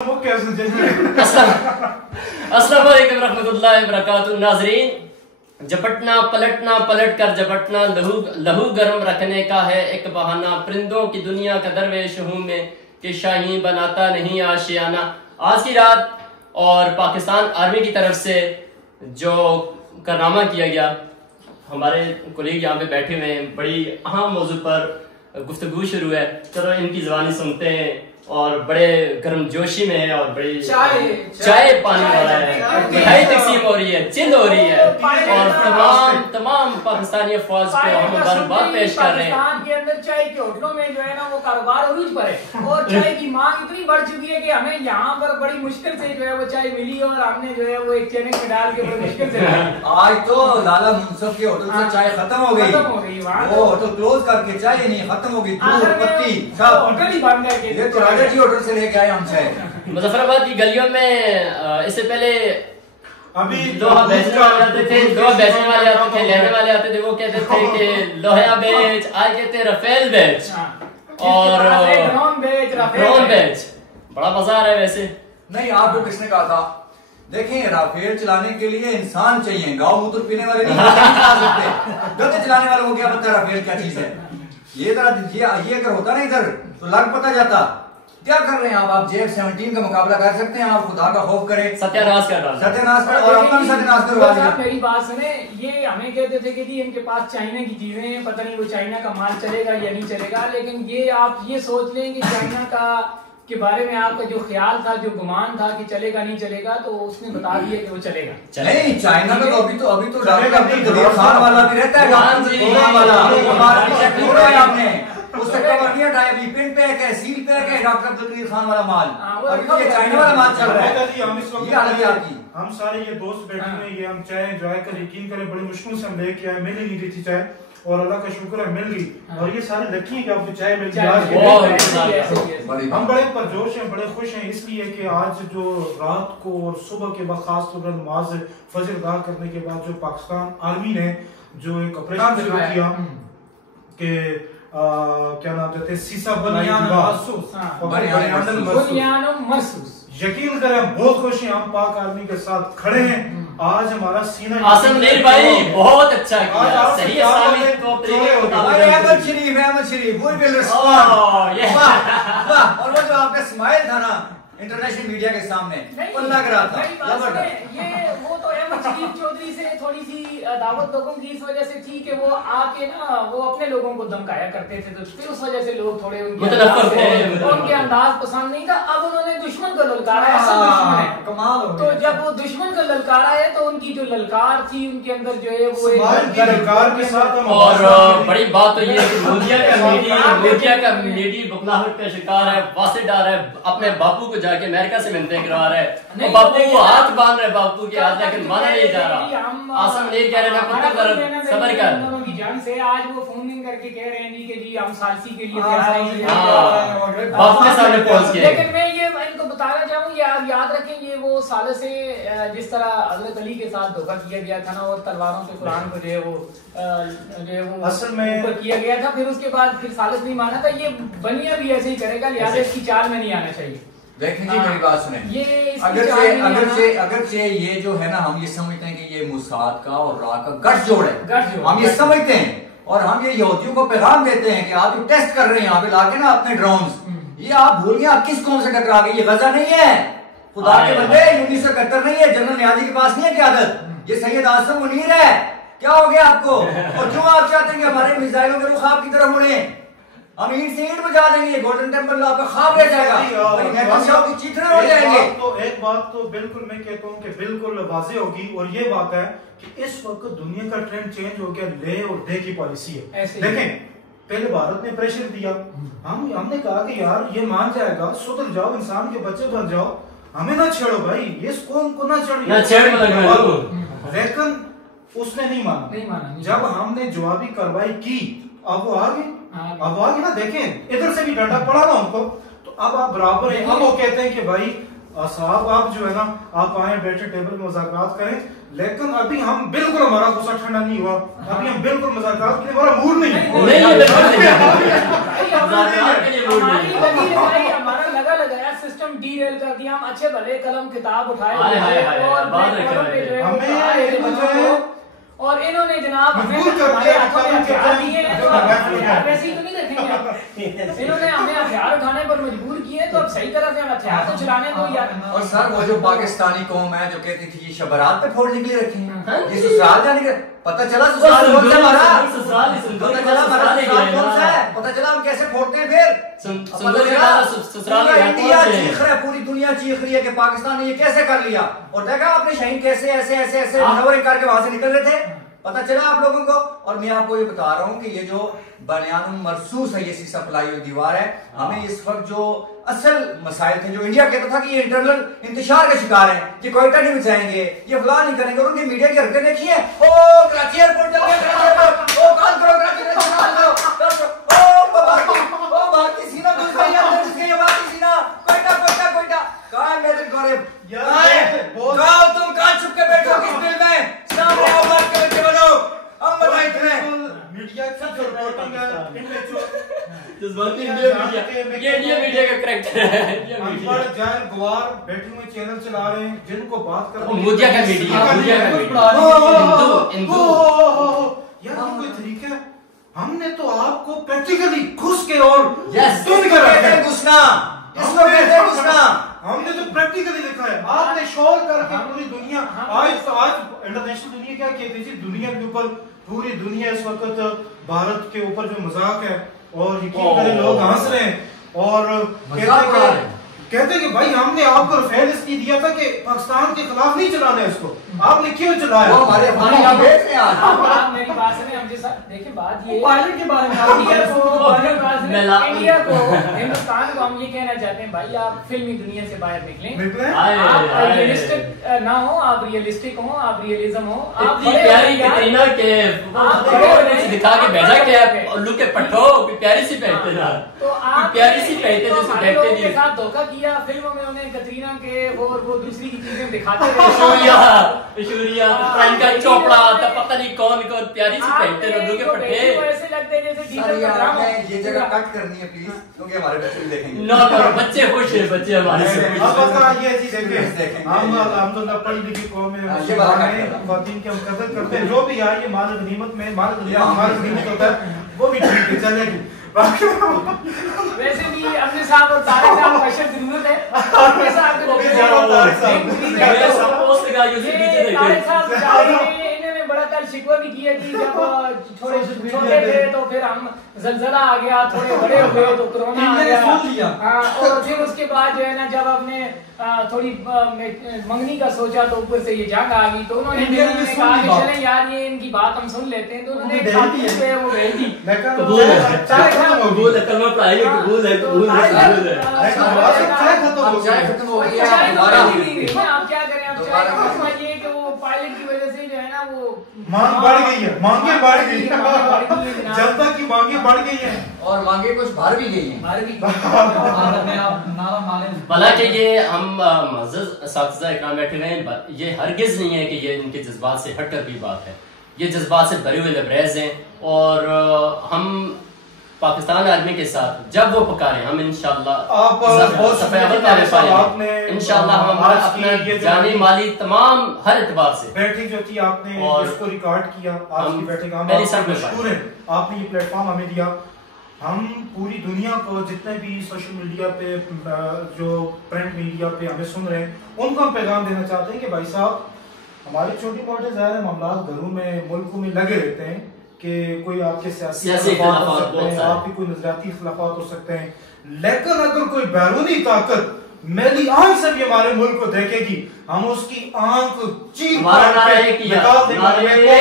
अस्सलाम वालेकुम रहमतुल्लाहि व बरकातुहू। नाज़रीन, झपटना पलटना पलट कर झपटना लहू गर्म रखने का है एक बहाना। परिंदों की दुनिया का दरवेश हूँ मैं कि शाहीन बनाता नहीं आशियाना। आज की रात और पाकिस्तान आर्मी की तरफ से जो कारनामा किया गया, हमारे कोलीग यहाँ पे बैठे हुए हैं, बड़ी अहम मौजू पर गुफ्तगू शुरू है। चलो इनकी ज़बानी सुनते हैं। और बड़े गर्मजोशी में है और बड़ी चाय पानी वाला है, मिठाई तकसीम हो रही है, चिल हो रही है और तमाम पाकिस्तानी अफवाज को हम मुबारकबाद पेश कर रहे हैं। पाकिस्तान के अंदर चाय के होटलों में जो है ना वो कारोबार अरूज पर है और चाय की मांग इतनी बढ़ चुकी है कि हमें यहाँ पर बड़ी मुश्किल से जो है वो चाय मिली और हमने जो है वो एक चैनल में डाल के बड़ी मुश्किल से आज तो लाला मुंसफ के होटल से चाय खत्म हो गई। वो होटल क्लोज करके चाय नहीं खत्म हो गई, पत्ती सब होटल ही बंद करके जी होटल से लेके आए हम चाय। मुजफ्फराबाद की गलियों में इससे पहले अभी लोहा बेचने वाले आते थे, लोहा बेचने वाले आते थे, लेने वाले आते थे। वो कहते थे कि लोहा बेच, आज कहते रफेल बेच और ड्रोन बेच। बड़ा मजा आ रहा है वैसे। नहीं, आपको किसने कहा था? देखें, राफेल चलाने के लिए इंसान चाहिए, गाँव मूत्र पीने वाले नहीं चला सकते। गद्दे चलाने वालों को क्या पता राफेल क्या चीज है? ये अगर होता ना इधर तो लग पता जाता। क्या कर रहे हैं आप JF-17 का मुकाबला कर सकते हैं? आप खुदा का खौफ करें, सत्यानाश कर रहा है, सत्यानाश कर और अपना भी सत्यानाश करवा दिया। मेरी बात सुने, ये हमें कहते थे कि जी इनके पास चाइना की चीजें हैं, पता नहीं वो चाइना का माल चलेगा या नहीं चलेगा। लेकिन ये आप ये सोच लें कि चाइना का के बारे में आपका जो ख्याल था, जो गुमान था कि चलेगा नहीं चलेगा, तो उसने बता दिया कि वो चलेगा। नहीं, चाइना में तो अभी तो डॉक्टर अब्दुल कदीर खान वाला भी रहता है, डॉक्टर वाला आपने उससे कवर किया था। अभी पिन पैक है, सील पैक है, डॉक्टर अब्दुल कदीर खान वाला माल। अभी तो ये चाइना वाला माल चल रहा है। ये हालत है आपकी। हम सारे ये दोस्त बैठे हुए, ये हम चाय एंजॉय कर, यकीन करें बड़ी मुश्किल से हम लेके आए, मिल ही नहीं रही थी चाय और अल्लाह का शुक्र है मिल गई। और ये सारे लकी है कि आपको चाय मिल गई। हम बड़े परजोश हैं, बड़े खुश हैं इसलिए कि आज जो रात को और सुबह के बाद खास तौर पर नमाज फजर अदा करने के बाद जो पाकिस्तान आर्मी ने जो एक ऑपरेशन शुरू किया कि क्या नाम कहते हैं, सीसा बनियान महसूस। यकीन करें बहुत खुश हैं, हम पाक आर्मी के साथ खड़े हैं। आज हमारा सीना आसम नील भाई बहुत अच्छा किया, सही है। अहमद शरीफ वो विल रिस्पॉन्ड। और वो जो आपका स्माइल था ना इंटरनेशनल मीडिया के सामने, वो लग रहा था ये वो तो अहमद शरीफ चौधरी से थोड़ी सी दावत लोगों की इस वजह से थी कि वो आके ना वो अपने लोगों को धमकाया करते थे, तो फिर उस वजह से लोग थोड़े उनके अंदाज पसंद नहीं था। अब उन्होंने दुश्मन को ललकारा है, असल दुश्मन है, कमाल। तो जब वो दुश्मन को ललकारा है तो उनकी जो ललकार थी उनके अंदर जो है वो ललकार के साथ। और बड़ी बात तो ये है कि मीडिया का मीडिया बखलाहट का शिकार है, वासे डाल है, अपने बापू को जाके अमेरिका से मिलते करवा रहा है, बापू को हाथ बांध रहे, बापू के हाथ, लेकिन माना नहीं जा रहा। आसम नहीं कह रहे ना पुत्र कर सबर कर की जान से। आज वो फोन करके कह रहे हैं कि जी हम सालसी के लिए तैयार हैं, बापू के सामने पहुंच गए। लेकिन मैं ये इनको बताना चाहूँ, ये आप याद रखें, ये वो साले से जिस तरह हजरत अली के साथ धोखा किया गया था ना, और तलवारों से कुरान को जो है वो असल में किया गया था, फिर उसके बाद फिर सालिस नहीं माना था। ये बनिया भी ऐसे ही करेगा, लिहाजा इसकी चाल में नहीं आना चाहिए। देखिए मेरी बात सुने, अगरचे ये जो है ना, हम ये समझते हैं कि ये मुसाद का और रा का गठजोड़ है, हम ये समझते हैं। और हम ये यहूदियों को पैगाम देते हैं कि आप जो टेस्ट कर रहे हैं यहाँ पे लाके ना अपने ड्रोन्स, ये आप भूलिए आप किस कौम से टकरा गए। ये गजा नहीं है, खुदा के बंदे, 1971 नहीं है, जनरल न्याजी के पास नहीं है क़यादत, ये सैयद आसिम मुनीर है। क्या हो गया आपको? और क्यों आप चाहते हैं कि हमारे मिसाइलों के रुख आपकी तरफ मुड़े? हम ईंट से ईंट बजा देंगे, गोल्डन टेम्पल आपका ख्वाब रह जाएगा, की चीथड़े हो जाएंगे। एक बात तो बिल्कुल मैं कहता हूँ कि बिल्कुल वाज़ेह होगी, और ये बात है कि इस वक्त दुनिया का ट्रेंड चेंज हो गया, ले और दे की पॉलिसी है। देखें, पहले भारत ने प्रेशर दिया, हमने कहा कि यार ये मान जाएगा, सुधर जाओ, इंसान के बच्चे बन जाओ, हमें ना छेड़ो भाई, ये कौन को ना छेड़ो। लेकिन उसने नहीं माना। जब हमने जवाबी कार्रवाई की, अब वो आ गए ना। देखें, इधर से भी डंडा पड़ा ना उनको, तो अब आप बराबर है। अब वो कहते हैं कि भाई साहब आप जो है ना, आप आए बैठे टेबल में मुज़ाकरात करें, लेकिन अभी हम बिल्कुल, हमारा गुस्सा ठंडा नहीं हुआ, अभी हम बिल्कुल मुज़ाकरात के लिए हमारा मूड नहीं है। हमारा लगा लगाया सिस्टम डीरेल कर दिया। हम अच्छे भले कलम किताब उठाए और और इन्होंने जनाब हमारे हाथों में हथियार दिए हैं, तो हथियार वैसे ही तो नहीं रखेंगे। इन्होंने हमें हथियार उठाने पर मजबूर किए, तो अब सही तरह से हम हथियार तो चलाने दो यार। और सर वो जो पाकिस्तानी कौम है जो कहती थी ये शबरात पे फोड़ने के लिए रखी है, ये ससुराल जाने के पता चला ससुराल कौन सा हमारा, पता चला हमारा ससुराल कौन सा है, पता चला हम कैसे फोड़ते हैं फिर। ससुराल इंडिया चीख रहा है, पूरी दुनिया चीख रही है कि पाकिस्तान ने ये कैसे कर लिया। और देखा आपने शाहीन कैसे ऐसे ऐसे ऐसे मनोवर करके वहां से निकल रहे थे, पता चला आप लोगों को। और मैं आपको ये बता रहा हूँ कि ये जो बनियान मरसूस है, ये सप्लाई दीवार है, हमें इस वक्त जो असल मसाइल थे, जो इंडिया कहता था कि ये इंटरनल इंतशार के शिकार हैं, ये कोयटा नहीं बचाएंगे, ये फलां नहीं करेंगे, और उनकी मीडिया की हरकतें देखिए, ओ कराची एयरपोर्ट चल गए, ओ कॉल करो कराची ओ भारतीय सीना घुस गई अंदर, घुस गई भारतीय सीना, कोयटा कोयटा कोयटा। कहाँ है मेजर गौरव, कहाँ है, कहाँ तुम, कहाँ छुप के बैठो किस बिल में, सामने आओ, बात के बच्चे बनो, हम बताएं तुम्हें। मीडिया की जो रिपोर्टिंग है, इनमें जो ये इंडिया मीडिया का करैक्टर है। अनपढ़ जाहिल गवार बैठे हुए चैनल चला रहे हैं, जिनको बात कर मीडिया का मीडिया हिंदू यार कोई तरीका है। हमने तो आपको प्रैक्टिकली घुस के और घुसना, हमने तो प्रैक्टिकली देखा है। आपने शॉल करके पूरी दुनिया, आज इंटरनेशनल दुनिया क्या कहती थी, दुनिया के ऊपर पूरी दुनिया इस वक्त भारत के ऊपर जो मजाक है, और यकीन करें लोग हंस रहे हैं और कहते हैं कि भाई हमने आपको रफेल इसलिए दिया था कि पाकिस्तान के खिलाफ नहीं चलाना है इसको, आपने क्यों चलाया? आप मेरी बात सुने, हम जैसा देखिए बात ये पायलट के बारे में, इंडिया को हिंदुस्तान को हम ये कहना चाहते हैं, भाई आप फिल्मी दुनिया से बाहर निकलें, आप रियलिस्टिक ना हो, आप रियलिस्टिक हो, आप रियलिज्म हो, आप दिखा के भेजा क्या उल्लू के पट्टो प्यारी सी पहनते ना, तो आप प्यारी सी पहनते जैसे लोगों के साथ धोखा किया। फिल्मों में उन्हें कतरीना के और वो दूसरी की चीजें दिखाते प्रियंका चोपड़ा, तब पता नहीं कौन कौन प्यारी सी पहनते उल्लू के पट्टे, ऐसे लगते हैं जैसे ये जगह कट करनी है प्लीज, क्योंकि हमारे बच्चे भी देखेंगे। ना करो, बच्चे खुश है, बच्चे हमारे से ये चीज देखें, हम तो पढ़ी लिखी कौम है, खातिन की हम कदर करते हैं, जो भी आए ये माल गनीमत में, माल गनीमत होता है, वो भी ठीक है चलेगी। वैसे भी अपने साहब और तारिक साहब का जरूरत है, अपने साहब को इन्होंने बड़ा कल शिकवा भी किया कि जब थोड़े छोटे थे तो फिर हम जलजला आ गया, थोड़े बड़े हो गए तो कोरोना आ गया, और फिर उसके बाद जो है ना जब आपने थोड़ी मंगनी का सोचा तो ऊपर से ये जंग आ गई, तो उन्होंने कहा कि चले यार ये इनकी बात हम सुन लेते हैं, तो उन्होंने वो भेज दी। आप क्या करें, अब चाय ये कि वो पायलट की वजह से जो है ना वो मांग बढ़ गई है, मांगे बढ़ गई है, जनता की मांगे बढ़ गई है और मांगे कुछ भर भी गई है। हालांकि ये हम साथिज़ा इकराम बैठे हुए हैं, ये हरगिज नहीं है कि ये इनके जज्बात से हटकर कोई बात है, ये जज्बात से भरे हुए लबरेज हैं, और हम पाकिस्तान आर्मी के साथ जब वो पुकारें हम इंशाल्लाह हम अपना जानी माली तमाम हर एतबार से बैठक जो थी आपने इसको रिकॉर्ड किया, आज की बैठक हम मशहूर है, आपने ये प्लेटफॉर्म हमें दिया। हम पूरी दुनिया को जितने भी सोशल मीडिया पे जो प्रिंट मीडिया पे हमें सुन रहे हैं उनको हम पैगाम देना चाहते हैं कि भाई साहब हमारी छोटी मोटे ज़ाहिर मामला घरों में मुल्कों में लगे रहते हैं कि कोई आपके सियासी इख्तिलाफ हो सकते हैं, आपकी कोई नजरियाती इख्तिलाफात हो सकते हैं, लेकिन अगर कोई बैरूनी ताकत मेरी आंख से भी हमारे मुल्क को देखेगी हम उसकी आंख चीर फाड़ के निकाल देंगे।